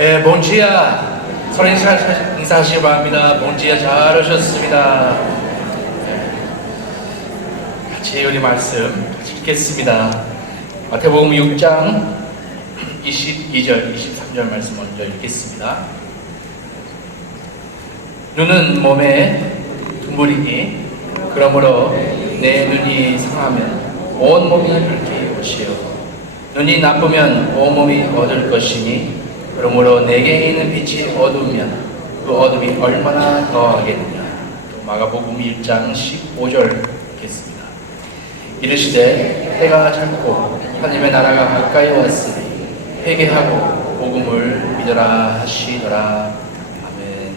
네, 몬지야. 서로 인사하시기 바랍니다. 몬지야, 잘 오셨습니다. 네, 같이 우리 말씀 같이 읽겠습니다. 마태복음 6장 22절, 23절 말씀 먼저 읽겠습니다. 눈은 몸의 둥물이니 그러므로 내 눈이 상하면 온 몸이 붉게 것이요 눈이 나쁘면 온 몸이 어두울 것이니 그러므로 내게 있는 빛이 어두우면 그 어둠이 얼마나 더하겠느냐. 또 마가복음 1장 15절 읽겠습니다. 이르시되 때가 찼고 하나님의 나라가 가까이 왔으니 회개하고 복음을 믿어라 하시더라. 아멘.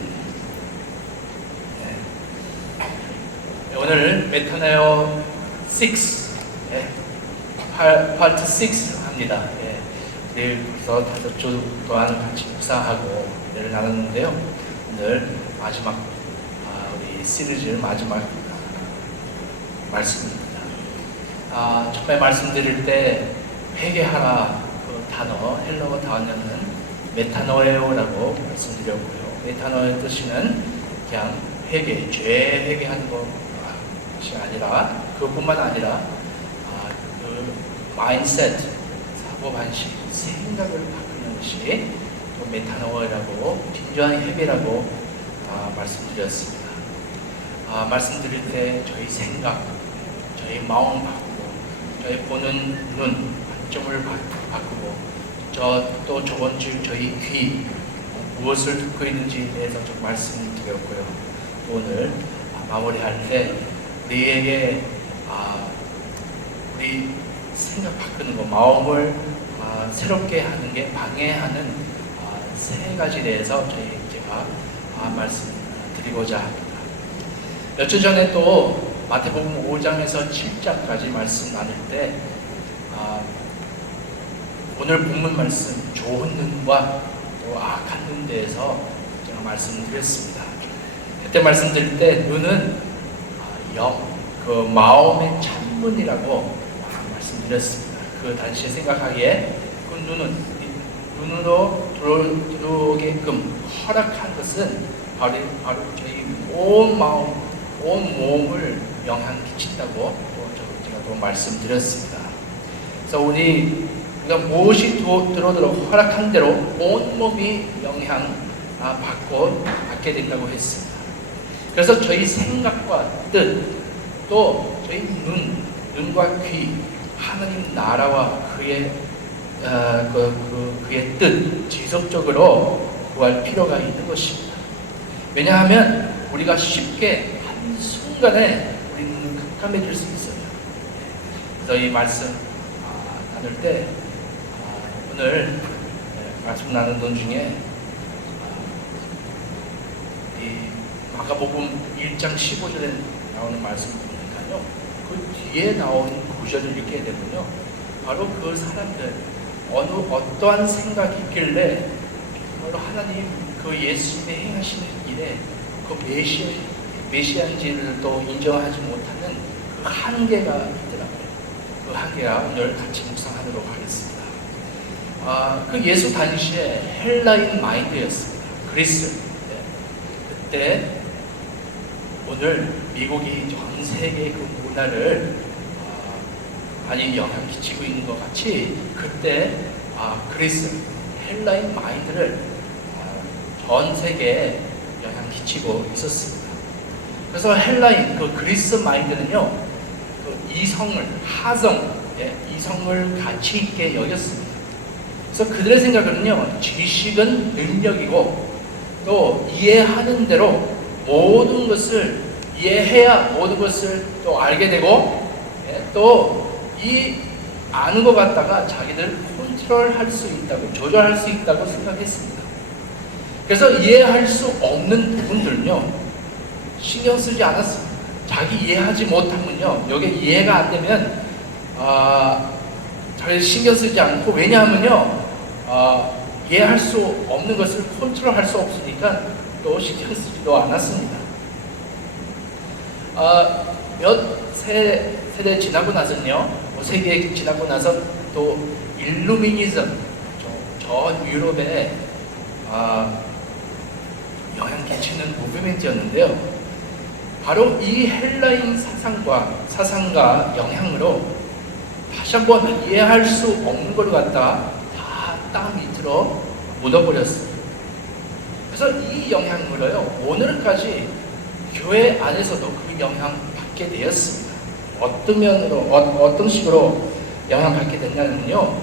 네. 오늘 메타네오 6 파트 6 합니다. 내일부터 5주 동안 같이 묵상하고 은혜를 나눴는데요. 오늘 마지막 우리 시리즈 마지막 말씀입니다. 처음에 말씀드릴 때 회개하라 그 단어 헬라어 단어는 메타노에오라고 말씀드렸고요. 메타노의 뜻은 그냥 회개, 죄 회개하는 것이 아니라 그것뿐만 아니라 그 마인셋, 사고방식, 생각을 바꾸는 것이 또 메타노어라고 진정한 회개라고 말씀드렸습니다. 말씀드릴 때 저희 생각, 저희 마음 바꾸고 저희 보는 눈, 관점을 바꾸고 또 저번 주 저희 귀 무엇을 듣고 있는지에 대해서 좀 말씀드렸고요. 또 오늘 마무리할 때 우리에게 우리 생각 바꾸는 거, 마음을 새롭게 하는 게 방해하는 세 가지에 대해서 제가 말씀드리고자 합니다. 몇 주 전에 또 마태복음 5장에서 7장까지 말씀 나눌 때 오늘 본문 말씀 좋은 눈과 또 악한 눈에 대해서 제가 말씀드렸습니다. 그때 말씀드릴 때 눈은 그 마음의 창문이라고 말씀드렸습니다. 그 당시에 생각하기에 그 눈으로 들어오게끔 허락한 것은 바로 저희 온 마음, 온 몸을 영향 끼친다고 제가 또 말씀드렸습니다. 그래서 우리가 무엇이 들어오도록 허락한 대로 온 몸이 영향 받게 된다고 했습니다. 그래서 저희 생각과 뜻, 또 저희 눈과 귀, 하나님 나라와 그의 뜻 지속적으로 구할 필요가 있는 것입니다. 왜냐하면 우리가 쉽게 한순간에 우리는 깜깜해질 수 있어요. 그래서 이 말씀 나눌 때 오늘 말씀 나누는 중에 이 마가복음 1장 15절에 나오는 말씀 보니까요, 그 뒤에 나온 구절을 읽게 되면요, 바로 그 사람들 어떠한 생각이 있길래 바로 하나님 그 예수님의 행하시는 일에 그 메시아인지를 또 인정하지 못하는 그 한계가 있더라고요. 그 한계가 오늘 같이 묵상하도록 하겠습니다. 그 예수 당시에 헬라인 마인드였습니다. 그리스. 그때 오늘 미국이 전 세계 그 문화를 많이 영향 끼치고 있는 것 같이 그때 그리스 헬라인 마인드를 전 세계에 영향 끼치고 있었습니다. 그래서 헬라인 그 그리스 마인드는요, 그 이성을 이성을 가치 있게 여겼습니다. 그래서 그들의 생각은요, 지식은 능력이고 또 이해하는 대로 모든 것을 이해해야 모든 것을 또 알게 되고 또 이 아는 것 갖다가 자기들 컨트롤할 수 있다고, 조절할 수 있다고 생각했습니다. 그래서 이해할 수 없는 부분들은요, 신경 쓰지 않았습니다. 자기 이해하지 못하면요, 여기 이해가 안 되면 잘 신경 쓰지 않고, 왜냐하면요, 이해할 수 없는 것을 컨트롤할 수 없으니까 또 신경 쓰지도 않았습니다. 몇 세대 지나고 나서는요, 세계 지나고 나서 또 일루미니즘, 전 유럽에 영향 끼치는 무브멘트였는데요. 바로 이 헬라인 사상과 영향으로 다시 한번 이해할 수 없는 걸 갖다 다 땅 밑으로 묻어버렸어요. 그래서 이 영향으로요, 오늘까지 교회 안에서도 그 영향 받게 되었습니다. 어떤 면으로, 어떤 식으로 영향 받게 됐냐면요,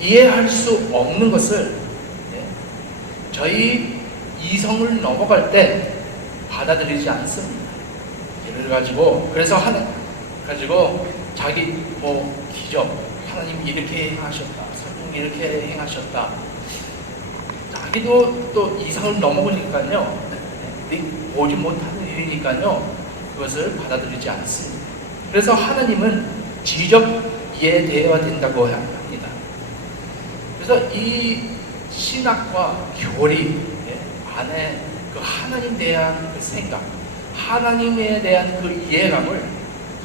이해할 수 없는 것을 저희 이성을 넘어갈 때 받아들이지 않습니다. 예를 가지고, 그래서 자기 기적, 하나님 이렇게 행하셨다, 성령 이렇게 행하셨다, 자기도 또 이성을 넘어오니까요, 보지 못하는 일이니까요, 그것을 받아들이지 않습니다. 그래서 하나님은 지적 이해되어야 된다고 합니다. 그래서 이 신학과 교리 안에 그 하나님에 대한 그 생각, 하나님에 대한 그 이해감을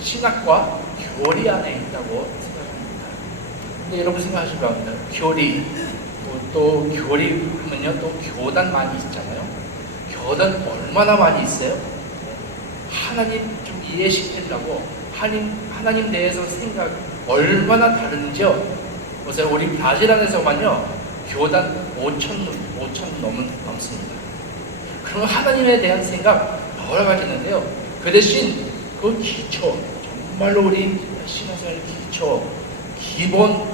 신학과 교리 안에 있다고 생각합니다. 근데 여러분 생각하실 겁니다. 교리, 또 교리 하면요, 또 교단 많이 있잖아요. 교단 얼마나 많이 있어요? 하나님 좀 이해시키려고 하나님 대해서 생각 얼마나 다른지요. 보세요, 우리 브라질안에서만요 교단 5천 넘습니다. 그럼 하나님에 대한 생각 여러 가지 있는데요. 그 대신 그 기초, 정말로 우리 신앙생활 기초, 기본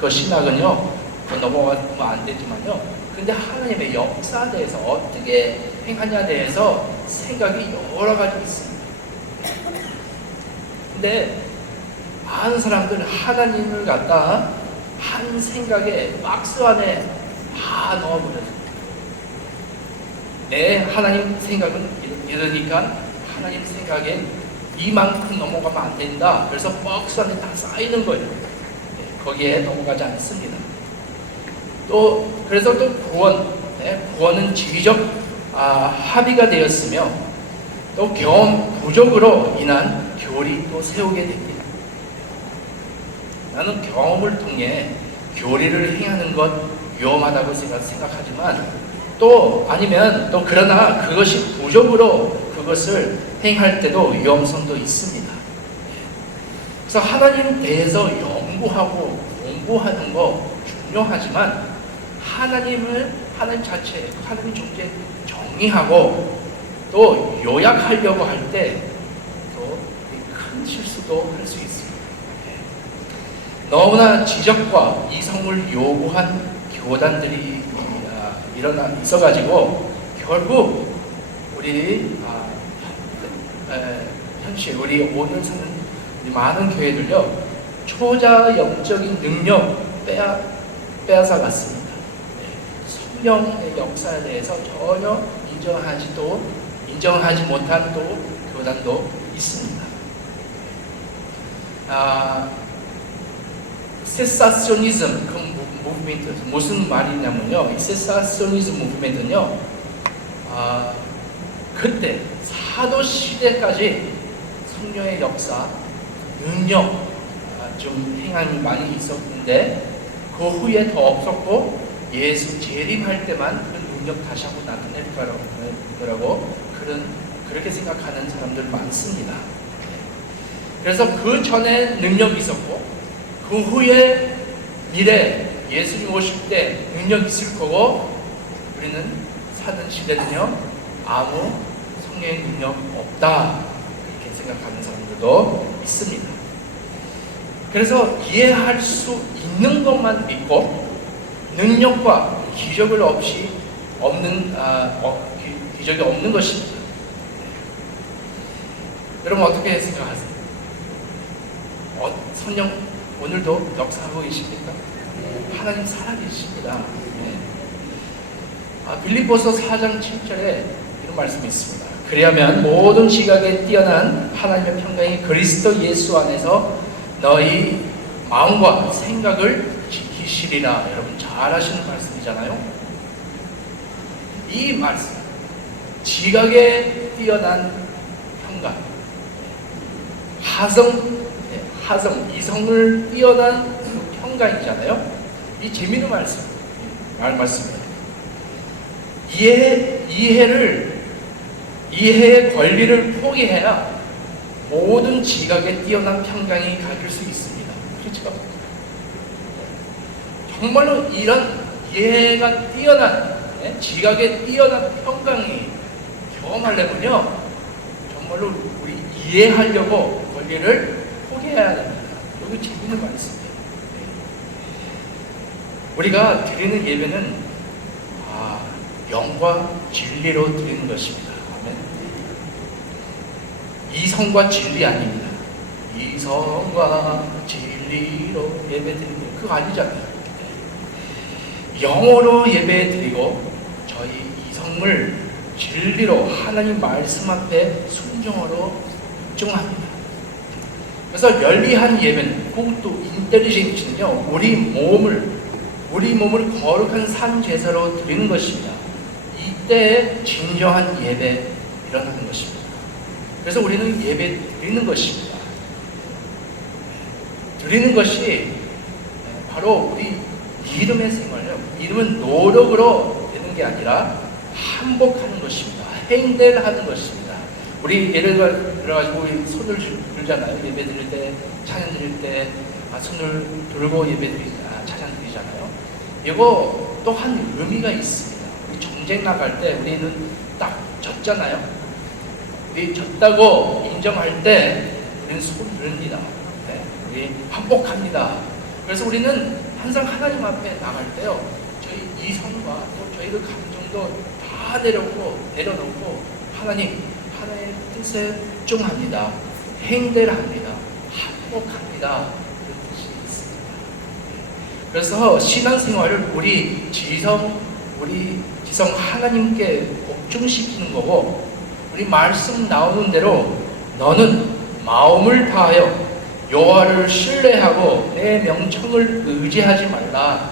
그 신학은요 넘어가면 안 되지만요. 근데 하나님의 역사에 대해서 어떻게 행하냐에 대해서 생각이 여러 가지 있습니다. 근데 많은 사람들은 하나님을 갖다 한 생각에 박스 안에 다 넣어버렸어요. 내 하나님 생각은 이러니까 하나님 생각에 이만큼 넘어가면 안 된다. 그래서 박스 안에 다 쌓이는 거예요. 거기에 넘어가지 않습니다. 그래서 또 구원은 지리적 합의가 되었으며 또 경험 부족으로 인한 교리 또 세우게 됩니다. 나는 경험을 통해 교리를 행하는 것 위험하다고 생각하지만 그러나 그것이 부족으로 그것을 행할 때도 위험성도 있습니다. 그래서 하나님 대해서 연구하고 공부하는 거 중요하지만 하나님 자체, 하나님 존재 정의하고 또 요약하려고 할 때 또 큰 실수도 할 수 있습니다. 너무나 지적과 이성을 요구한 교단들이 있어가지고 결국 우리 현실 우리 오늘 사는 많은 교회들요 초자 영적인 능력 빼앗아 갔습니다. 성령의 역사에 대해서 전혀 인정하지 못한 또 교단도 있습니다. 세사시오니즘 그 무브멘트 무슨 말이냐면요, 이 세사시오니즘 무브멘트는요 그때 사도 시대까지 성령의 역사 능력 좀 행함이 많이 있었는데 그 후에 더 없었고 예수 재림할 때만 그 능력 다시 한번 나타낼 거라고 그렇게 생각하는 사람들 많습니다. 그래서 그 전에 능력이 있었고 그 후에 미래 예수님 오실 때 능력이 있을 거고 우리는 사는 시대는요 아무 성령의 능력 없다 이렇게 생각하는 사람들도 있습니다. 그래서 이해할 수 있는 것만 믿고 능력과 기적이 없는 것입니다. 여러분 어떻게 생각하세요? 성령 오늘도 역사하고 계십니까? 하나님 살아계십니다. 빌립보서 4장 7절에 이런 말씀이 있습니다. 그리하면 모든 지각에 뛰어난 하나님의 평강이 그리스도 예수 안에서 너희 마음과 생각을 지키시리라. 여러분 잘 아시는 말씀이잖아요. 이 말씀, 지각에 뛰어난 평강, 하성, 이성을 뛰어난 그 평강이잖아요. 이 재미있는 말씀이에요. 이해의 권리를 포기해야 모든 지각에 뛰어난 평강이 가질 수 있습니다. 그렇죠? 정말로 이런 이해가 뛰어난, 지각에 뛰어난 평강이 경험하려면요, 정말로 우리 이해하려고 권리를 포기해야 됩니다. 여기 재밌는 말씀이에요. 우리가 드리는 예배는 영과 진리로 드리는 것입니다. 아멘. 이성과 진리 아닙니다. 이성과 진리로 예배 드리는 거 그거 아니잖아요. 영어로 예배 드리고 저희 이성을 진리로 하나님 말씀 앞에 순종으로 집중합니다. 그래서 열리한 예배는 또 인텔리전스는요, 우리 몸을 거룩한 산 제사로 드리는 것입니다. 이때 진정한 예배 일어나는 것입니다. 그래서 우리는 예배 드리는 것입니다. 드리는 것이 바로 우리 믿음의 생활이요. 믿음은 노력으로 되는 게 아니라 한복하는 것입니다. 행대를 하는 것입니다. 우리 예를 들어가지고 손을 들잖아요. 예배 드릴 때, 찬양 드릴 때 손을 들고 찬양 드리잖아요. 이거 또 한 의미가 있습니다. 우리 전쟁 나갈 때 우리는 딱 졌잖아요. 우리 졌다고 인정할 때 우리는 손 들습니다. 우리 한복합니다. 그래서 우리는 항상 하나님 앞에 나갈 때요, 저희 이성과 또 저희의 감정도 다 내려놓고 하나님의 뜻에 집중합니다. 행대를 합니다. 한복합니다. 그런 뜻이 있습니다. 그래서 신앙생활을 우리 지성 하나님께 복종시키는 거고, 우리 말씀 나오는 대로 너는 마음을 다하여 여호와를 신뢰하고 내 명청을 의지하지 말라.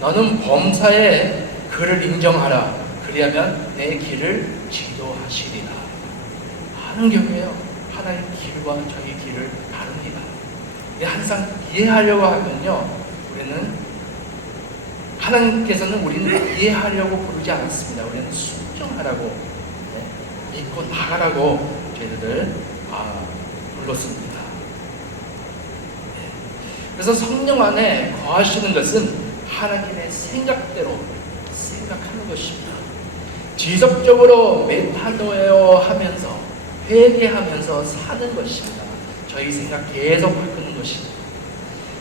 너는 범사에 그를 인정하라. 그리하면 내 길을 지도하시리라. 하는 경우에요, 하나님 길과 저희 길을 다릅니다. 항상 이해하려고 하면요, 우리는 하나님께서는 우리는 이해하려고 부르지 않았습니다. 우리는 순종하라고, 믿고 나가라고 저희들을 불렀습니다. 그래서 성령 안에 거하시는 것은 하나님의 생각대로 생각하는 것입니다. 지속적으로 메타노에어 하면서 회개하면서 사는 것입니다. 저희 생각 계속 바꾸는 것입니다.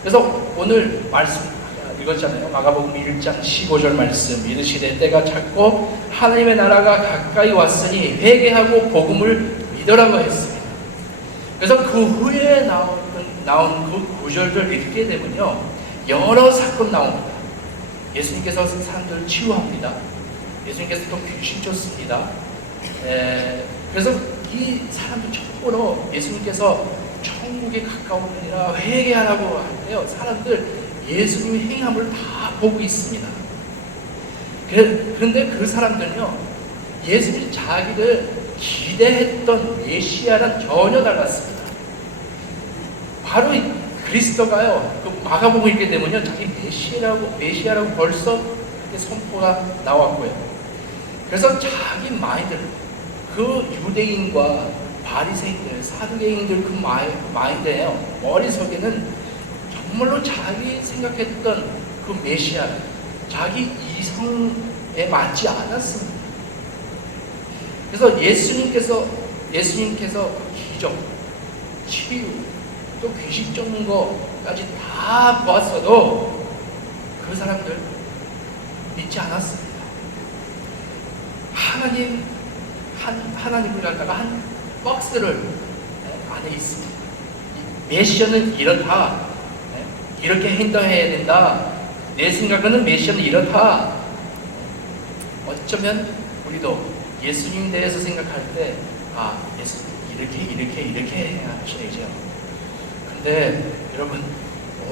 그래서 오늘 말씀 읽었잖아요. 마가복음 1장 15절 말씀, 이르시되 때가 찼고 하나님의 나라가 가까이 왔으니 회개하고 복음을 믿으라고 했습니다. 그래서 그 후에 나온 그 구절을 읽게 되면요, 여러 사건 나옵니다. 예수님께서 사람들을 치유합니다. 예수님께서 또 귀신 쫓습니다. 그래서 이 사람들 전부로 예수님께서 천국에 가까우니라 회개하라고 하는데요, 사람들 예수님의 행함을 다 보고 있습니다. 그런데 그 사람들은요, 예수님이 자기들 기대했던 메시아랑 전혀 달랐습니다. 바로 그리스도가요, 그 마가복음 읽게 되면요, 자기 메시아라고 벌써 그렇게 선포가 나왔고요. 그래서 자기 마인드, 그 유대인과 바리새인들, 사두개인들 그 마인드예요. 머릿속에는 정말로 자기 생각했던 그 메시아, 자기 이성에 맞지 않았습니다. 그래서 예수님께서 기적, 치유, 또 귀신 쫓는 거까지 다 보았어도 그 사람들 믿지 않았습니다. 하나님을 갖다가 한 박스를 안에 있습니다. 메시아는 이렇다, 이렇게 행동해야 된다, 내 생각에는 메시아는 이렇다. 어쩌면 우리도 예수님 대해서 생각할 때 예수님 이렇게 하셔야죠. 근데 여러분,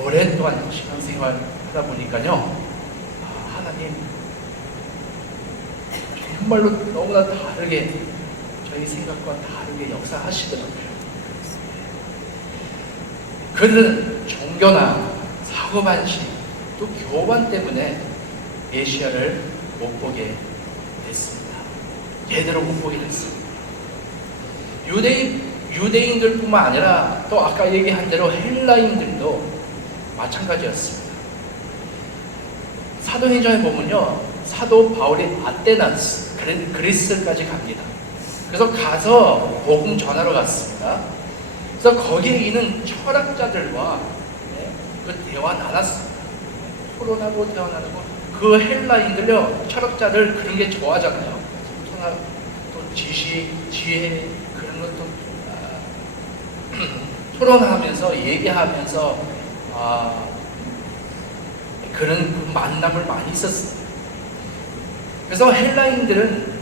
오랫동안 신앙생활 하다 보니까요, 하나님 정말로 너무나 다르게, 저희 생각과 다르게 역사하시더라고요. 그들은 종교나 사고방식, 또 교만 때문에 메시아를 못 보게 됐습니다. 제대로 못 보게 됐습니다. 유대인들뿐만 아니라 또 아까 얘기한 대로 헬라인들도 마찬가지였습니다. 사도행전에 보면요, 사도 바울이 아테나스, 그리스까지 갑니다. 그래서 가서 복음 전하러 갔습니다. 그래서 거기에 있는 철학자들과 그 대화 나눴습니다. 토론하고 대화 나누고, 그 헬라인들요, 철학자들 그런 게 좋아하잖아요. 또 지혜 그런 것도 토론하면서 얘기하면서 그런 그 만남을 많이 있었습니다. 그래서 헬라인들은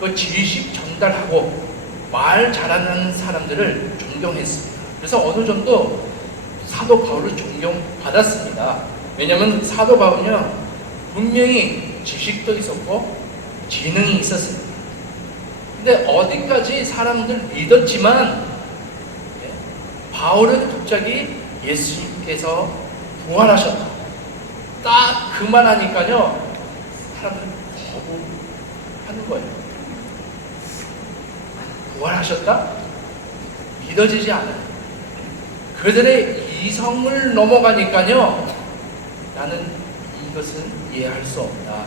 그 지식 전달하고 말 잘하는 사람들을 존경했습니다. 그래서 어느 정도 사도 바울을 존경받았습니다. 왜냐하면 사도 바울은요, 분명히 지식도 있었고 지능이 있었습니다. 근데 어디까지 사람들 믿었지만 바울은 갑자기 예수님께서 부활하셨다, 딱 그 말 하니까요, 사람들은 거부하는 거예요. 부활하셨다? 믿어지지 않아요. 그들의 이성을 넘어가니까요, 나는 이것은 이해할 수 없다,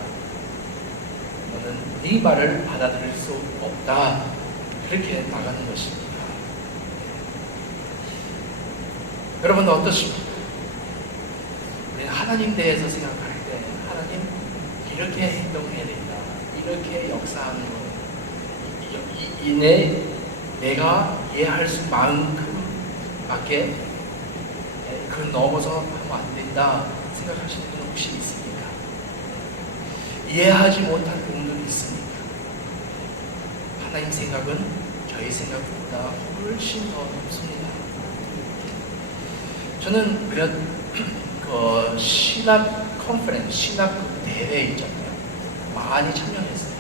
너는 네 말을 받아들일 수 없다, 그렇게 나가는 것입니다. 여러분 어떠십니까? 우리는 하나님 대해서 생각할 때 하나님 이렇게 행동해야 된다, 이렇게 역사하는 것, 내가 이해할 수 만큼밖에 그 넘어서 하면 안 된다 생각하시는 분 혹시 있습니까? 이해하지 못한 부분들이 있습니까? 하나님 생각은 저희 생각보다 훨씬 더 높습니다. 저는 그 신학 컨퍼런스, 신학 대회 있잖아요, 많이 참여했어요.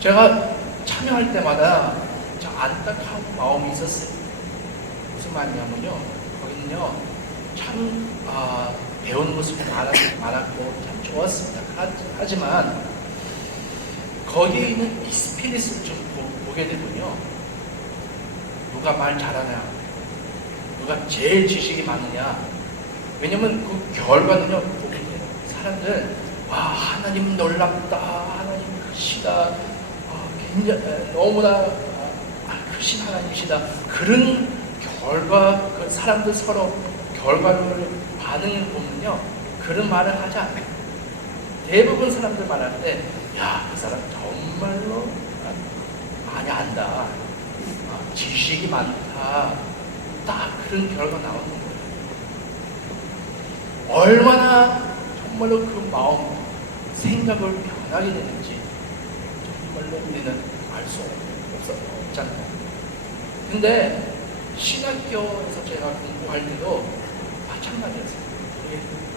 제가 참여할 때마다 저 안타까운 마음이 있었어요. 무슨 말이냐면요, 거기는요 참 배우는 모습이 많았고 참 좋았습니다. 하지만 거기에 있는 이 스피릿을 좀 보게 되면요, 누가 말 잘하냐, 누가 제일 지식이 많으냐. 왜냐면 그 결과는요, 보게 돼요. 사람들 하나님 놀랍다, 하나님 크시다, 굉장히 너무나 크신 하나님이시다, 그런 결과, 그 사람들 서로 결과를 반응을 보면요, 그런 말을 하지 않아요. 대부분 사람들 말할 때, 야, 그 사람 정말로 많이 안다, 지식이 많다, 딱 그런 결과 나오는 거예요. 얼마나 정말로 그 마음, 생각을 변하게 되는지 정말로 우리는 알 수 없잖아요. 근데 신학교에서 제가 공부할 때도 마찬가지였어요.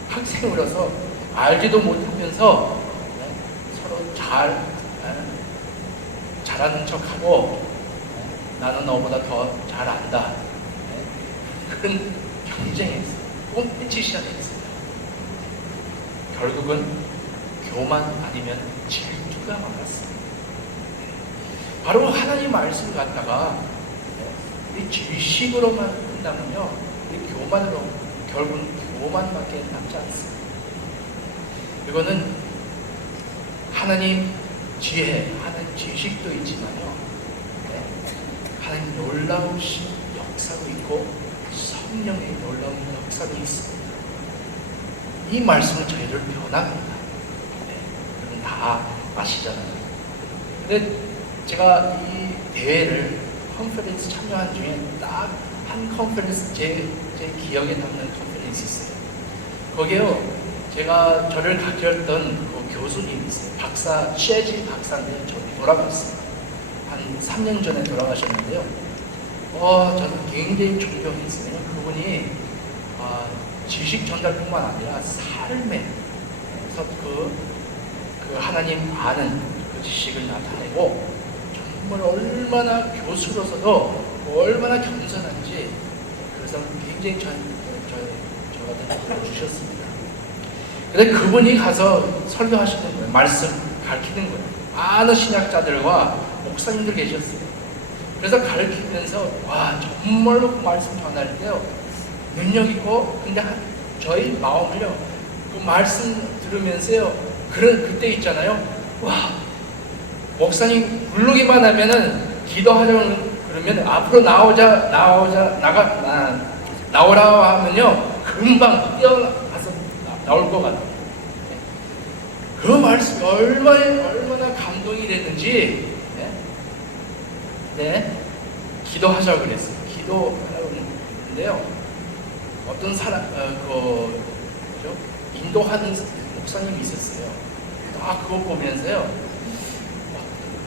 학생으로서 알지도 못하면서 서로 잘하는 척하고 나는 너보다 더 잘 안다, 그런 경쟁했어요. 콤피티션이었어요. 결국은 교만 아니면 질투가 많았어요. 바로 하나님 말씀 갖다가 이 지식으로만 한다면요, 이 교만으로 결국은 교만밖에 남지 않습니다. 이거는 하나님 지혜, 하나님 지식도 있지만요, 하나님 놀라우신 역사도 있고 성령의 놀라운 역사도 있습니다. 이 말씀은 저희를 변합니다. 여러분 다 아시잖아요. 근데 제가 이 대회를 컨퍼런스 참여한 중에 딱 한 컨퍼런스, 제 기억에 남는 컨퍼런스 있어요. 거기에요, 제가 저를 가르쳤던 그 교수님이 있어요. 셰지 박사인데 저기 돌아갔어요. 한 3년 전에 돌아가셨는데요. 저는 굉장히 존경했어요. 그분이 지식 전달뿐만 아니라 삶에서 그 하나님 아는 그 지식을 나타내고, 정말 얼마나 교수로서도 얼마나 겸손한지, 그래서 굉장히 주셨습니다. 근데 그분이 가서 설교하시는 거예요. 말씀 가르치는 거예요. 많은 신학자들과 목사님들 계셨어요. 그래서 가르치면서 와 정말로 그 말씀 전할 때요 능력 있고 근데 저희 마음을요 그 말씀 들으면서요 그때 있잖아요. 와 목사님 부르기만 하면은 기도하려고 그러면 앞으로 나오라 하면요 금방 뛰어가서 나올 것 같아요. 그 말씀이 얼마나 감동이 됐는지 기도하자고 그랬어요. 기도하라고 그랬는데요. 어떤 사람 인도하는 목사님이 있었어요. 딱 그거 보면서요.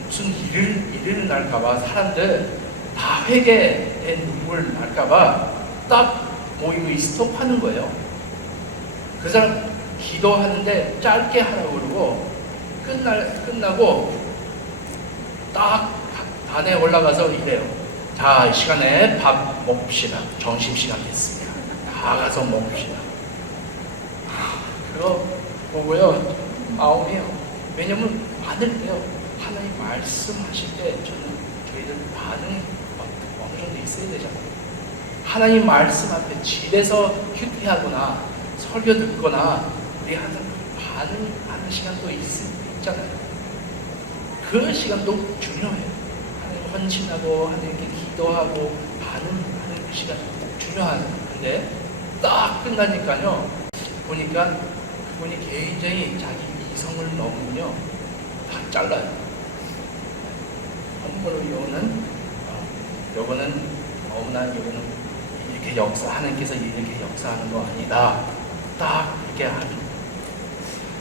무슨 일을 날까봐 사람들 다 회개된 눈물 날까봐 딱 모임을 스톱하는 거예요. 그 사람 기도하는데 짧게 하라고 그러고 끝나고 딱 단에 올라가서 이래요. 자, 이 시간에 밥 먹읍시다. 점심시간 됐습니다. 다 가서 먹읍시다. 그거 보고요 마음이에요. 왜냐면 받을게요. 하나님 말씀하실 때 저희들 반응이 어느 정도 있어야 되잖아요. 하나님 말씀 앞에 집에서 휴대하거나 설교 듣거나 우리 항상 반응하는 시간도 있잖아요. 그 시간도 중요해요. 하나님 헌신하고 하나님께 기도하고 반응하는 그 시간 중요한데 딱 끝나니까요 보니까 그분이 굉장히 자기 이성을 넘으면요 다 잘라요. 함부로 요거는 어머나 요거는 이렇게 하나님께서 이렇게 역사하는 거 아니다. 딱 이렇게 하는.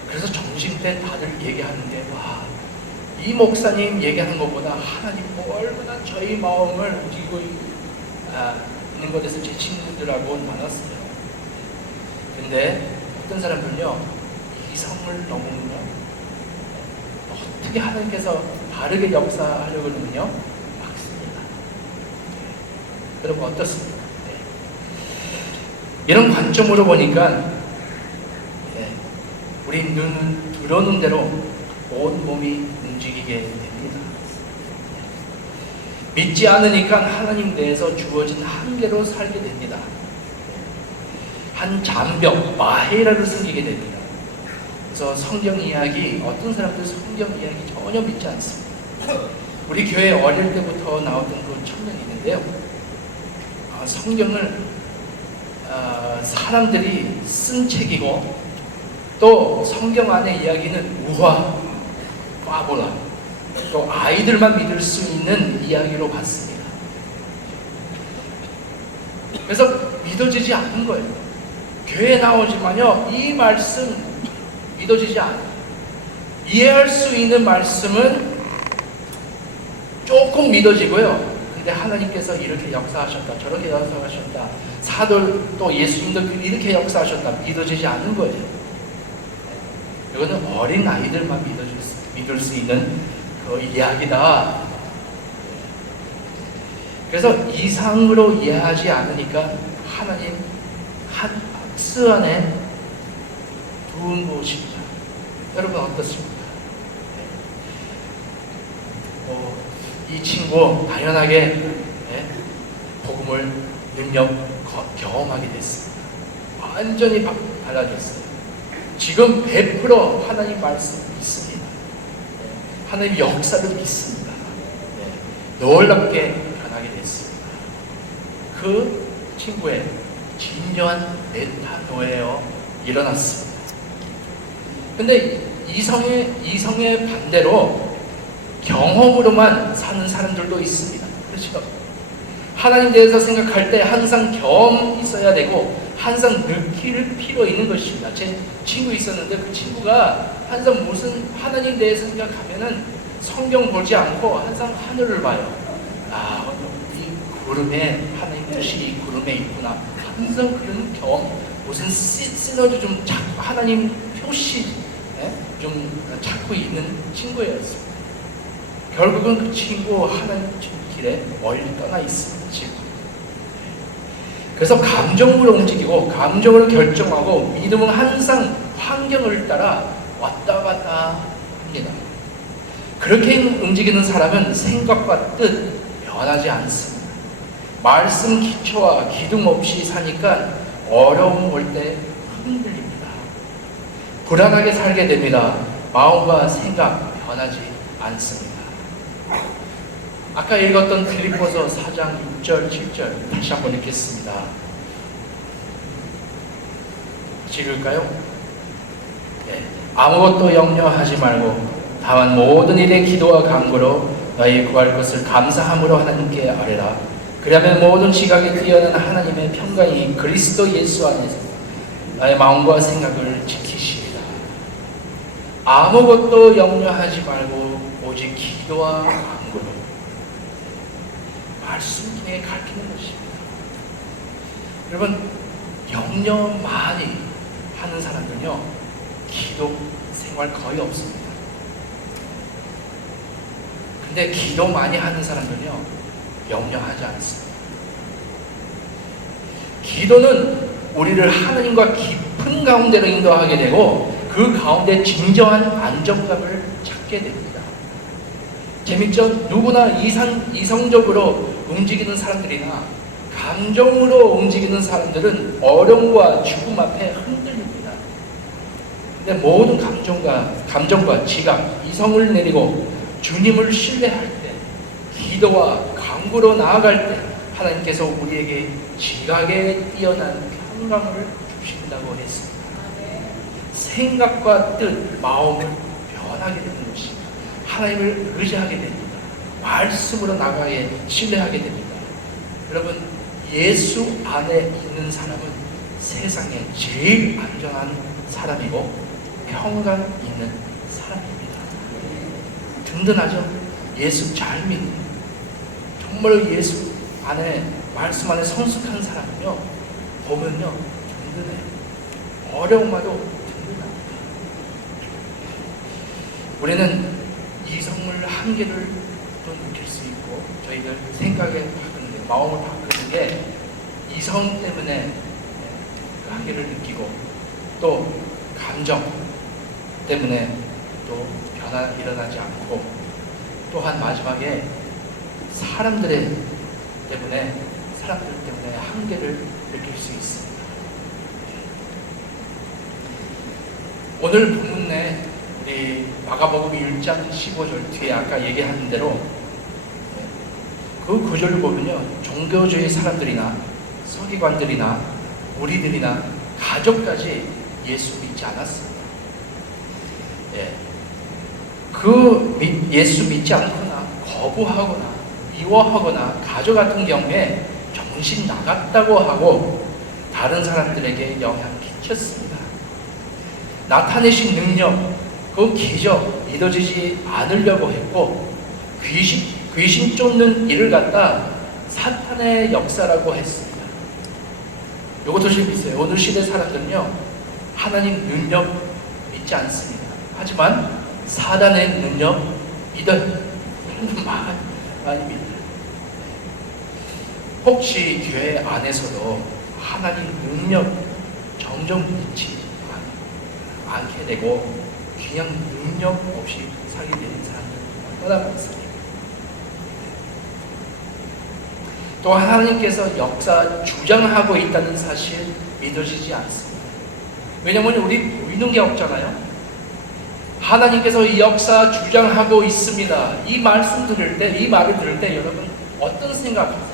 그래서 점심 때 다들 얘기하는데 와, 이 목사님 얘기하는 것보다 하나님 얼마나 저희 마음을 움직이고 있는 것에서 제 친구들하고 나눴어요. 근데 어떤 사람들은요 이성을 넘으면요 어떻게 하나님께서 바르게 역사하려고 그러면요 막습니다. 여러분 어떻습니까? 이런 관점으로 보니까 우리 눈은 들어오는 대로 온 몸이 움직이게 됩니다. 믿지 않으니까 하나님 내에서 주어진 한계로 살게 됩니다. 한 잔병, 마해라를 생기게 됩니다. 그래서 성경 이야기, 어떤 사람들 성경 이야기 전혀 믿지 않습니다. 우리 교회 어릴 때부터 나오던 그 청년이 있는데요. 성경을 사람들이 쓴 책이고 또 성경 안의 이야기는 우화, 파볼라, 또 아이들만 믿을 수 있는 이야기로 봤습니다. 그래서 믿어지지 않는 거예요. 교회에 나오지만요 이 말씀 믿어지지 않아요. 이해할 수 있는 말씀은 조금 믿어지고요. 근데 하나님께서 이렇게 역사하셨다, 저렇게 역사하셨다, 사도 또 예수님도 이렇게 역사하셨다 믿어지지 않는 거예요. 이거는 어린 아이들만 믿을 수 있는 그 이야기다. 그래서 이상으로 이해하지 않으니까 하나님 한 박스 안에 두은 것입니다. 여러분 어떻습니까? 이 친구 당연하게 복음을 능력 경험하게 됐습니다. 완전히 달라졌어요. 지금 100% 하나님 말씀 믿습니다. 하나님 역사를 믿습니다. 놀랍게 변하게 됐습니다. 그 친구의 진정한 메타노예요 일어났습니다. 근데 이성의 반대로 경험으로만 사는 사람들도 있습니다. 그렇죠? 하나님 대해서 생각할 때 항상 경험이 있어야 되고 항상 느낄 필요 있는 것입니다. 제 친구 있었는데 그 친구가 항상 무슨 하나님 대해서 생각하면은 성경 보지 않고 항상 하늘을 봐요. 이 구름에 하나님 뜻이 이 구름에 있구나. 항상 그런 경험, 무슨 시너지 좀 찾고 하나님 표시 좀 찾고 있는 친구였습니다. 결국은 그 친구 하나님 길에 멀리 떠나 있습니다. 지금. 그래서 감정으로 움직이고 감정으로 결정하고 믿음은 항상 환경을 따라 왔다 갔다 합니다. 그렇게 움직이는 사람은 생각과 뜻 변하지 않습니다. 말씀 기초와 기둥 없이 사니까 어려움 올 때 흔들립니다. 불안하게 살게 됩니다. 마음과 생각 변하지 않습니다. 아까 읽었던 빌립보서 4장 6절 7절 다시 한번 읽겠습니다. 읽을까요? 네. 아무것도 염려하지 말고 다만 모든 일에 기도와 간구로 너희 구할 것을 감사함으로 하나님께 아뢰라. 그러면 모든 지각에 뛰어난 하나님의 평강이 그리스도 예수 안에서 나의 마음과 생각을 지키시리라. 아무것도 염려하지 말고 오직 기도와 간구로 말씀 중에 가르치는 것입니다. 여러분, 염려 많이 하는 사람들은요, 기도 생활 거의 없습니다. 근데 기도 많이 하는 사람들은요, 염려하지 않습니다. 기도는 우리를 하나님과 깊은 가운데로 인도하게 되고 그 가운데 진정한 안정감을 찾게 됩니다. 재밌죠? 누구나 이성적으로 움직이는 사람들이나 감정으로 움직이는 사람들은 어려움과 죽음 앞에 흔들립니다. 근데 모든 감정과 지각, 이성을 내리고 주님을 신뢰할 때, 기도와 간구로 나아갈 때 하나님께서 우리에게 지각에 뛰어난 평강을 주신다고 했습니다. 생각과 뜻, 마음을 변하게 되는 것입니다. 하나님을 의지하게 됩니다. 말씀으로 나가게 신뢰하게 됩니다. 여러분, 예수 안에 있는 사람은 세상에 제일 안전한 사람이고 평강 있는 사람입니다. 든든하죠? 예수 잘 믿는, 정말 예수 안에, 말씀 안에 성숙한 사람은요, 보면요, 든든해요. 어려움마도 든든합니다. 우리는 이성을 한계를 또 느낄 수 있고, 저희들 생각을 바꾸는 게, 마음을 바꾸는 게 이성 때문에 그 한계를 느끼고, 또 감정 때문에 또 변화 일어나지 않고, 또한 마지막에 사람들 때문에 한계를 느낄 수 있습니다. 오늘 본문 내 우리 마가복음 1장 15절 뒤에 아까 얘기한 대로 그 구절을 보면요, 종교주의 사람들이나 서기관들이나 우리들이나 가족까지 예수 믿지 않았습니다. 예수 믿지 않거나 거부하거나 미워하거나 가족 같은 경우에 정신 나갔다고 하고 다른 사람들에게 영향을 끼쳤습니다. 나타내신 능력, 그 기적 믿어지지 않으려고 했고 귀신 쫓는 일을 갖다 사탄의 역사라고 했습니다. 이것도 재밌어요. 오늘 시대 사람들은요, 하나님 능력 믿지 않습니다. 하지만 사단의 능력 믿어요. 많이 믿어요. 혹시 교회 안에서도 하나님 능력 점점 믿지 않게 되고 그냥 능력 없이 살게 되는 사람들 얼마나 많습니까? 또 하나님께서 역사 주장하고 있다는 사실 믿어지지 않습니다. 왜냐하면 우리 보이는 게 없잖아요. 하나님께서 이 역사 주장하고 있습니다. 이 말씀 들을 때, 이 말을 들을 때 여러분 어떤 생각하세요?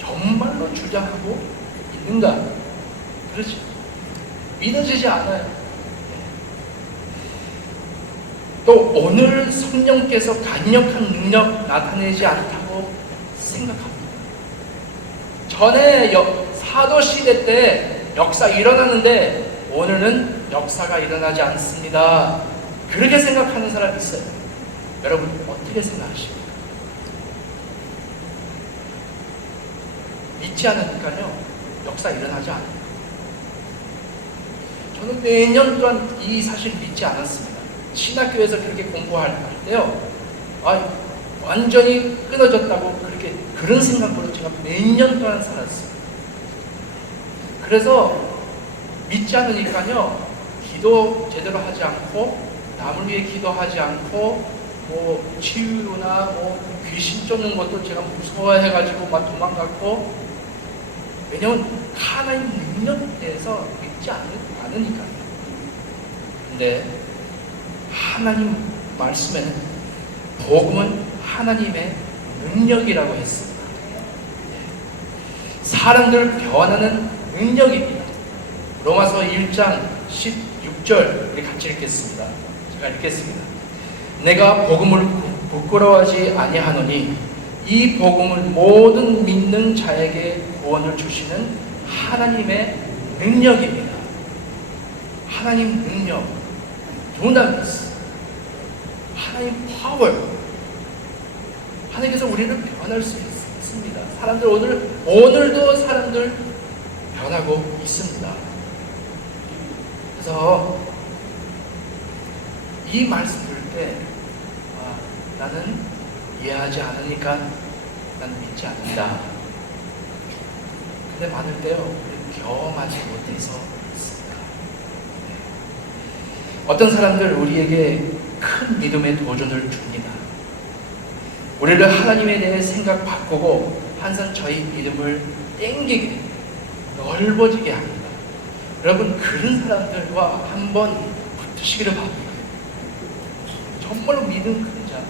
정말로 주장하고 있는가? 그렇죠. 믿어지지 않아요. 또 오늘 성령께서 강력한 능력 나타내지 않다고 생각합니다. 전에 사도시대 때 역사 일어나는데 오늘은 역사가 일어나지 않습니다. 그렇게 생각하는 사람이 있어요. 여러분 어떻게 생각하십니까? 믿지 않으니까요, 역사 일어나지 않아요. 저는 매년 동안 이 사실 믿지 않았습니다. 신학교에서 그렇게 공부할 때요, 완전히 끊어졌다고 그런 생각으로 제가 몇 년 동안 살았어요. 그래서 믿지 않으니까요, 기도 제대로 하지 않고, 남을 위해 기도하지 않고, 뭐 치유나 뭐 귀신 쫓는 것도 제가 무서워해가지고 막 도망갔고, 왜냐면 하나님 능력에 대해서 믿지 않으니까요. 근데 하나님 말씀에는 복음은 하나님의 능력이라고 했습니다. 사람들을 변하는 능력입니다. 로마서 1장 16절 우리 같이 읽겠습니다. 제가 읽겠습니다. 내가 복음을 부끄러워하지 아니하노니 이 복음을 모든 믿는 자에게 구원을 주시는 하나님의 능력입니다. 하나님 능력, 두나미스, 하나님 파워. 하나님께서 우리를 변할 수 있습니다. 사람들 오늘도 사람들 변하고 있습니다. 그래서 이 말씀 들을 때 나는 이해하지 않으니까 난 믿지 않는다. 근데 많을 때요, 우리 경험하지 못해서 있습니다. 어떤 사람들 우리에게 큰 믿음의 도전을 줍니다. 우리를 하나님에 대해 생각 바꾸고 항상 저희 믿음을 땡기게, 넓어지게 합니다. 여러분, 그런 사람들과 한번 붙으시기를 바랍니다. 정말로 믿음 큰 자,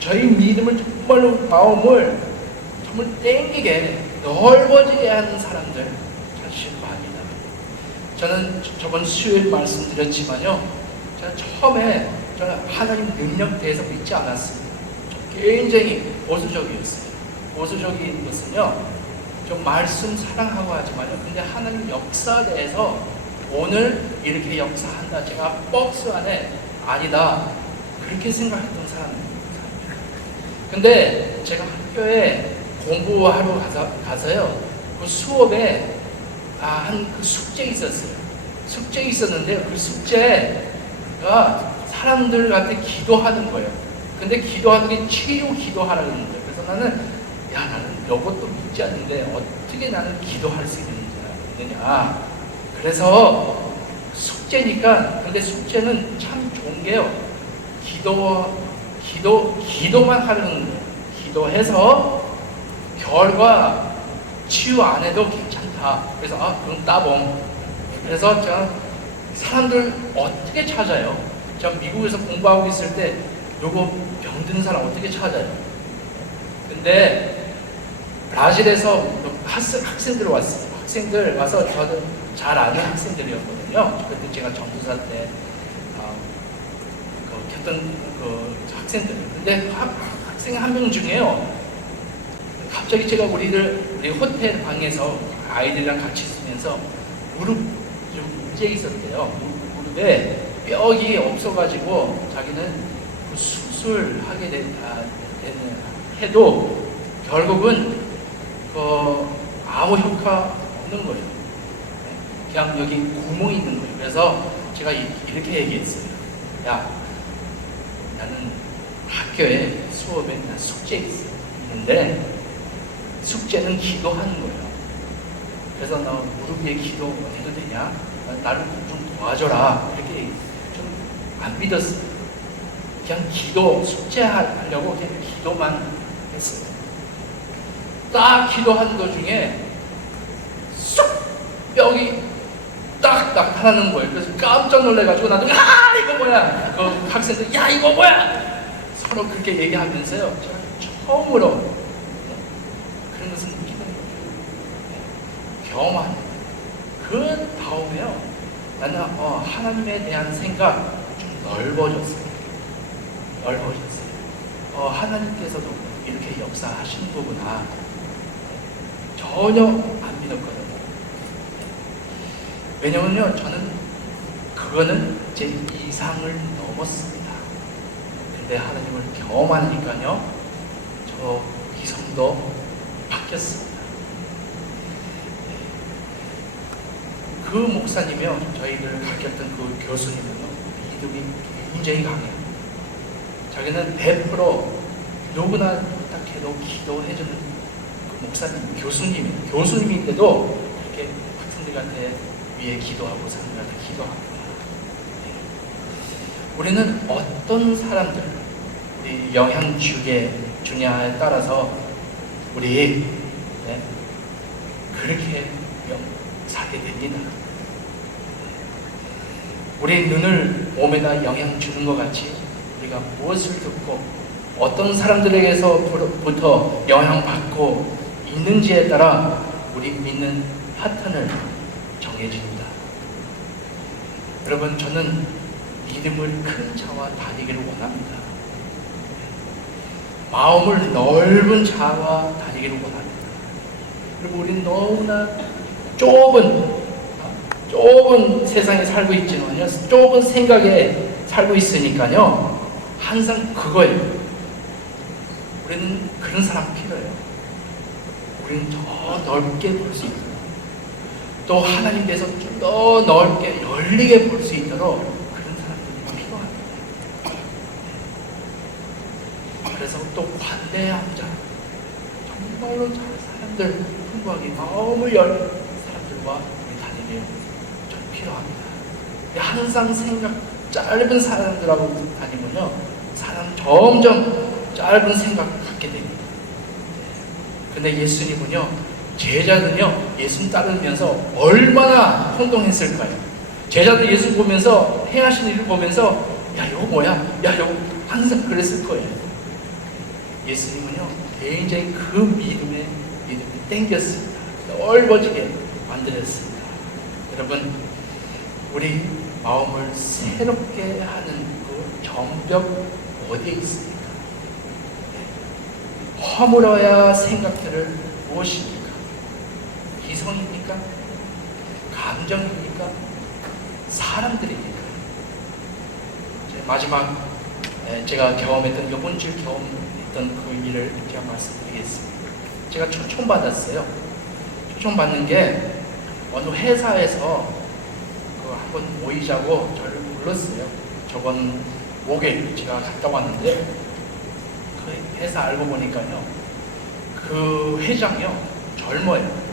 저희 믿음을 정말로 마음을 정말 땡기게, 넓어지게 하는 사람들 사실 많습니다. 저는 저번 수요일 말씀드렸지만요, 제가 처음에 저는 하나님 능력 대해서 믿지 않았습니다. 굉장히 보수적이었어요. 보수적인 것은요, 좀 말씀 사랑하고 하지만요, 근데 하나님 역사 대해서 오늘 이렇게 역사한다, 제가 박스 안에 아니다, 그렇게 생각했던 사람입니다. 근데 제가 학교에 공부하러 가서요, 그 수업에 한 그 숙제 있었어요. 숙제 있었는데 그 숙제가 사람들한테 기도하는 거예요. 근데 기도하더니 치유 기도하라고 했는데, 그래서 나는 이것도 믿지 않는데 어떻게 나는 기도할 수 있느냐. 그래서 숙제니까, 근데 숙제는 참 좋은 게요, 기도만 하는 거예요. 기도해서 결과 치유 안 해도 괜찮다. 그래서 그럼 따봉. 그래서 제가 사람들 어떻게 찾아요? 제가 미국에서 공부하고 있을 때 누구 병든 사람 어떻게 찾아요? 근데 브라질에서 학생들 왔어요. 학생들 와서 저는 잘 아는 학생들이었거든요. 그때 제가 전도사 때 켰던 그 학생들. 근데 학생 한 명 중에요, 갑자기 제가 우리 호텔 방에서 아이들이랑 같이 있으면서 무릎 좀 문제 있었대요. 무릎에 뼈가 없어가지고 자기는 그 수술하게 해도 결국은 아무 효과 없는 거예요. 그냥 여기 구멍이 있는 거예요. 그래서 제가 이렇게 얘기했어요. 야, 나는 학교에 수업에 숙제 있는데 숙제는 기도하는 거예요. 그래서 너 무릎 위에 기도 해도 되냐? 나를 좀 도와줘라. 이렇게 좀 안 믿었어요. 그냥 숙제하려고 그냥 기도만 했어요. 딱 기도하는 도중에 쑥 뼈가 딱 하는 거예요. 그래서 깜짝 놀래가지고 나도 이거 뭐야? 그 학생들 이거 뭐야? 서로 그렇게 얘기하면서요, 제가 처음으로 그런 것은 느끼는 거예요. 경험하는 거예요. 그 다음에요, 나는 하나님에 대한 생각 좀 넓어졌어요. 하나님께서도 이렇게 역사하시는 거구나. 전혀 안 믿었거든요. 왜냐면요, 저는 그거는 제 이상을 넘었습니다. 근데 하나님을 경험하니까요, 저 이성도 바뀌었습니다. 그 목사님이요, 저희들 가르쳤던 그 교수님은요, 믿음이 굉장히 강해요. 자기는 100% 누구나 부탁해도 기도해주는 그 목사님, 교수님인데도 그렇게 같은 사람들한테 위해 기도하고 사람들한테 기도합니다. 우리는 어떤 사람들, 우리 영향 주냐에 따라서 우리 그렇게 살게 됩니다. 우리 눈을 몸에다 영향 주는 것 같이 우리가 무엇을 듣고 어떤 사람들에게서부터 영향받고 있는지에 따라 우리 믿는 패턴을 정해집니다. 여러분, 저는 믿음을 큰 자와 다니기를 원합니다. 마음을 넓은 자와 다니기를 원합니다. 그리고 우리는 너무나 좁은 세상에 살고 있지만요, 좁은 생각에 살고 있으니까요, 항상 그거예요. 우리는 그런 사람 필요해요. 우리는 더 넓게 볼 수 있도록, 또 하나님께서 좀 더 넓게 열리게 볼 수 있도록 그런 사람들이 필요합니다. 그래서 또 관대한 자, 정말로 사람들 풍부하게 마음을 열 사람들과 우리 다니며 좀 필요합니다. 항상 짧은 사람들하고 다니면요, 사람 점점 짧은 생각을 갖게 됩니다. 근데 예수님은요, 제자들은요, 예수님 따르면서 얼마나 혼동했을까요? 제자들 예수 보면서, 행하신 일을 보면서, 야, 이거 뭐야? 야, 이거 항상 그랬을 거예요. 예수님은요, 굉장히 그 믿음이 땡겼습니다. 넓어지게 만들었습니다. 여러분, 우리 마음을 새롭게 하는 그 정벽 어디에 있습니까? 허물어야 생각들을 무엇입니까? 이성입니까? 감정입니까? 사람들입니까? 마지막 제가 경험했던, 이번 주 경험했던 그 일을 제가 말씀드리겠습니다. 제가 초청받았어요. 초청받는 게 어느 회사에서 한번 모이자고 저를 불렀어요. 저번 목요일 제가 갔다 왔는데, 그 회사 알고 보니까요, 그 회장이요, 젊어요.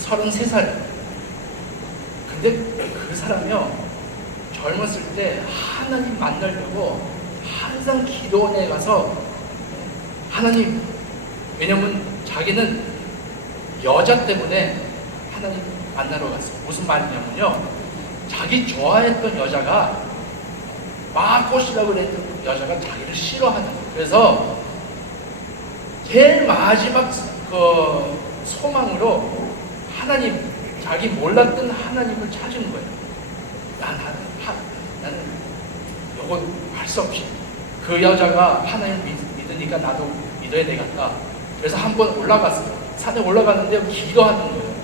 33살. 근데 그 사람이요, 젊었을 때 하나님 만나려고 항상 기도원에 가서 하나님, 왜냐면 자기는 여자 때문에 하나님 만나러 갔어요. 무슨 말이냐면요, 자기 좋아했던 여자가 막 꼬시라고 그랬던 여자가 자기를 싫어하는 거예요. 그래서 제일 마지막 그 소망으로 하나님, 자기 몰랐던 하나님을 찾은 거예요. 나는 요거 할 수 없이 그 여자가 하나님을 믿으니까 나도 믿어야 되겠다. 그래서 한번 올라갔어요. 산에 올라갔는데 기도하는 거예요.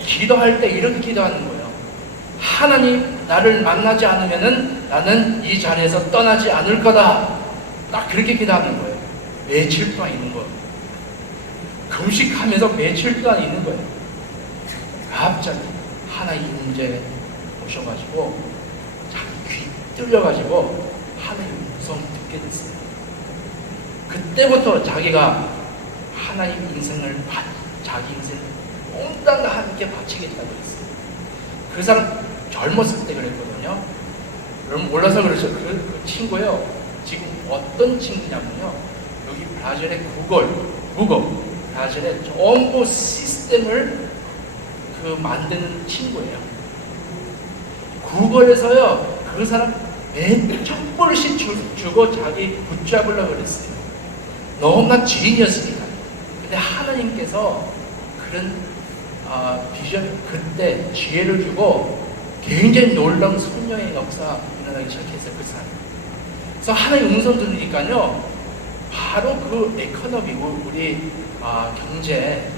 기도할 때 이렇게 기도하는 거예요. 하나님, 나를 만나지 않으면은 나는 이 자리에서 떠나지 않을 거다. 딱 그렇게 기도하는 거예요. 며칠 동안 있는 거예요. 금식하면서 며칠 동안 있는 거예요. 갑자기 하나님 문제 오셔가지고 자기 귀 뚫려가지고 하나님 음성 듣게 됐어요. 그때부터 자기가 하나님 인생을 자기 인생을 온당과 함께 바치겠다고 했어요. 그 사람 젊었을 때 그랬거든요. 여러분 몰라서 그러죠. 그 친구요, 지금 어떤 친구냐면요, 여기 브라질의 구글 브라질의 전부 시스템을 만드는 친구예요. 구글에서요, 그 사람 몇 천불씩 주고 자기 붙잡으려고 그랬어요. 너무나 지인이었으니까. 근데 하나님께서 그런 비전, 그때 지혜를 주고 굉장히 놀라운 성령의 역사 일어나기 시작했어요. 그 사람. 그래서 하나님 음성 들으니까요, 바로 그 에코노미, 우리 경제,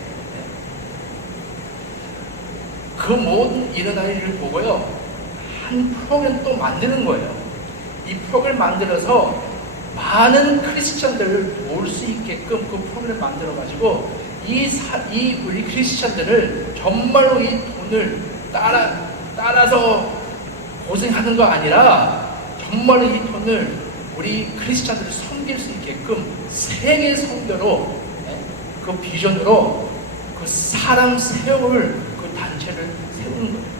그 모든 일어날 일을 보고요, 한 프로그램 또 만드는 거예요. 이 프로그램 만들어서 많은 크리스천들을 모을 수 있게끔 그 프로그램 만들어가지고 이 우리 크리스천들을 정말로 이 돈을 따라서 고생하는 거 아니라 정말로 이 돈을 우리 크리스천들을 섬길 수 있게끔 세계 선교로, 그 비전으로 그 사람 세울 그 단체를 세우는 거예요.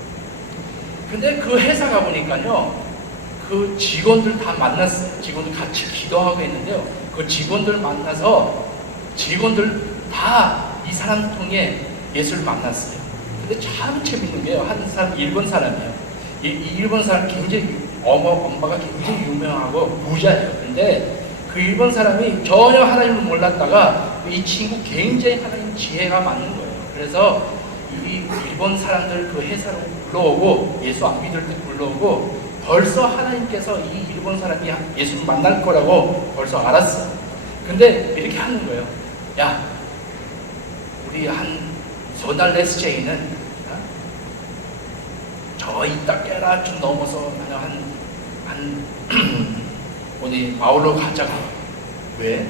근데 그 회사 가보니까요, 그 직원들 다 만났어요. 직원들 같이 기도하고 했는데요, 그 직원들 만나서 직원들 다 이 사람 통해 예수를 만났어요. 근데 참 재밌는 게요, 한 사람, 일본 사람이에요. 이 일본 사람 굉장히 엄마가 굉장히 유명하고 부자예요. 근데 그 일본 사람이 전혀 하나님을 몰랐다가 이 친구 굉장히 하나님 지혜가 많은 거예요. 그래서 이 일본 사람들 그 회사로 불러오고, 예수 안 믿을 때 불러오고, 벌써 하나님께서 이 일본 사람이 예수를 만날 거라고 벌써 알았어요. 근데 이렇게 하는 거예요. 야, 우리 한 소달 SJ는 저 이따 깨라 좀 넘어서 그냥 한 어디 마을로 가자고. 왜?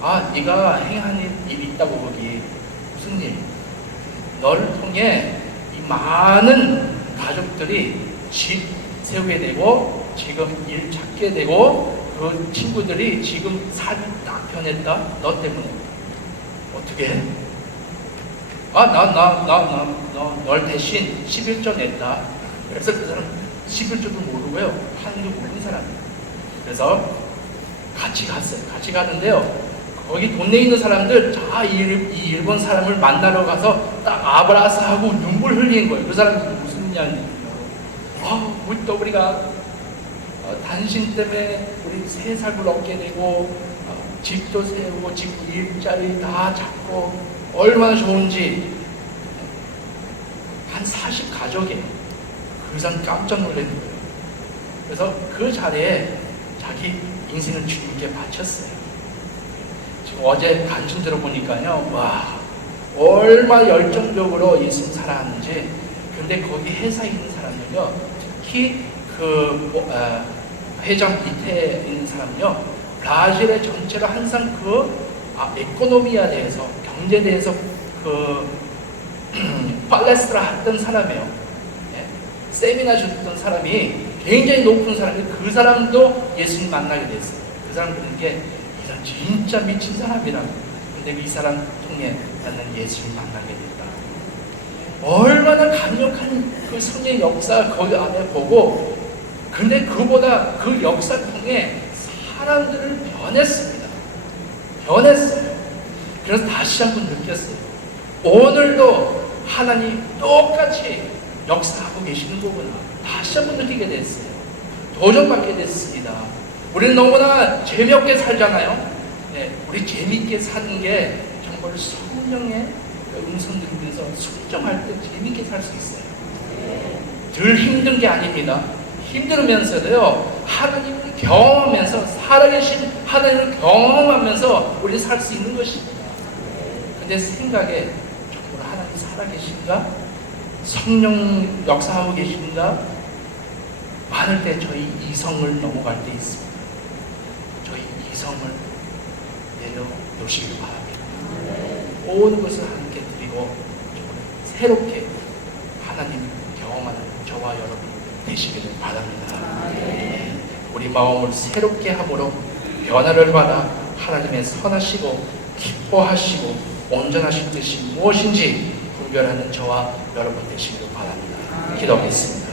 아, 네가 행한 일이 있다고. 거기 무슨 일? 너를 통해 이 많은 가족들이 집 세우게 되고, 지금 일 찾게 되고, 그 친구들이 지금 삶이 딱 변했다. 너 때문에. 어떻게 해? 널 대신 11조 냈다. 그래서 그 사람 11조도 모르고요, 하나님도 모르는 사람이에요. 그래서 같이 갔어요. 같이 가는데요, 거기 돈내 있는 사람들 다 이 일본 사람을 만나러 가서 딱 아브라스하고 눈물 흘리는 거예요. 그 사람이 무슨 이야기예요? 우리가 당신 때문에 우리 새 삶을 얻게 되고, 집도 세우고 집 일자리 다 잡고 얼마나 좋은지. 한 40가족이에요. 그 사람 깜짝 놀라는 거예요. 그래서 그 자리에 자기 인생을 주님께 바쳤어요. 지금 어제 간증 들어보니까요, 와, 얼마나 열정적으로 예수님 살아왔는지. 근데 거기 회사에 있는 사람들요, 특히 회장 밑에 있는 사람은요, 브라질의 전체로 항상 에코노미에 대해서, 경제에 대해서 팔레스트라 했던 사람이에요. 예? 세미나 줬던 사람이 굉장히 높은 사람이, 그 사람도 예수님 만나게 됐어요. 그 사람 그런 게, 이 사람 진짜 미친 사람이라고. 근데 이 사람 통해 나는 예수님 만나게 됐다. 얼마나 강력한 그 성의 역사 거기 안에 보고, 근데 그보다 그 역사 통해 사람들을 변했습니다. 변했어요. 그래서 다시 한번 느꼈어요. 오늘도 하나님 똑같이 역사하고 계시는 거구나. 다시 한번 느끼게 됐어요. 도전받게 됐습니다. 우리는 너무나 재미없게 살잖아요. 네, 우리 재미있게 사는 게 정말 성령의 음성 들으면서 순종할 때 재미있게 살 수 있어요. 덜 힘든 게 아닙니다. 힘들면서도요, 하나님을 경험하면서, 살아계신 하나님을 경험하면서 우리 살 수 있는 것입니다. 근데 생각에 정말 하나님 살아계신가? 성령 역사하고 계신가? 많을 때 저희 이성을 넘어갈 때 있습니다. 저희 이성을 내려놓으시길 바랍니다. 모든 것을 하나님께 드리고 정말 새롭게 하나님 경험하는 저와 여러분 되시기를 바랍니다. 우리 마음을 새롭게 함으로 변화를 받아 하나님의 선하시고 기뻐하시고 온전하신 뜻이 무엇인지 분별하는 저와 여러분 되시기를 바랍니다. 기도하겠습니다.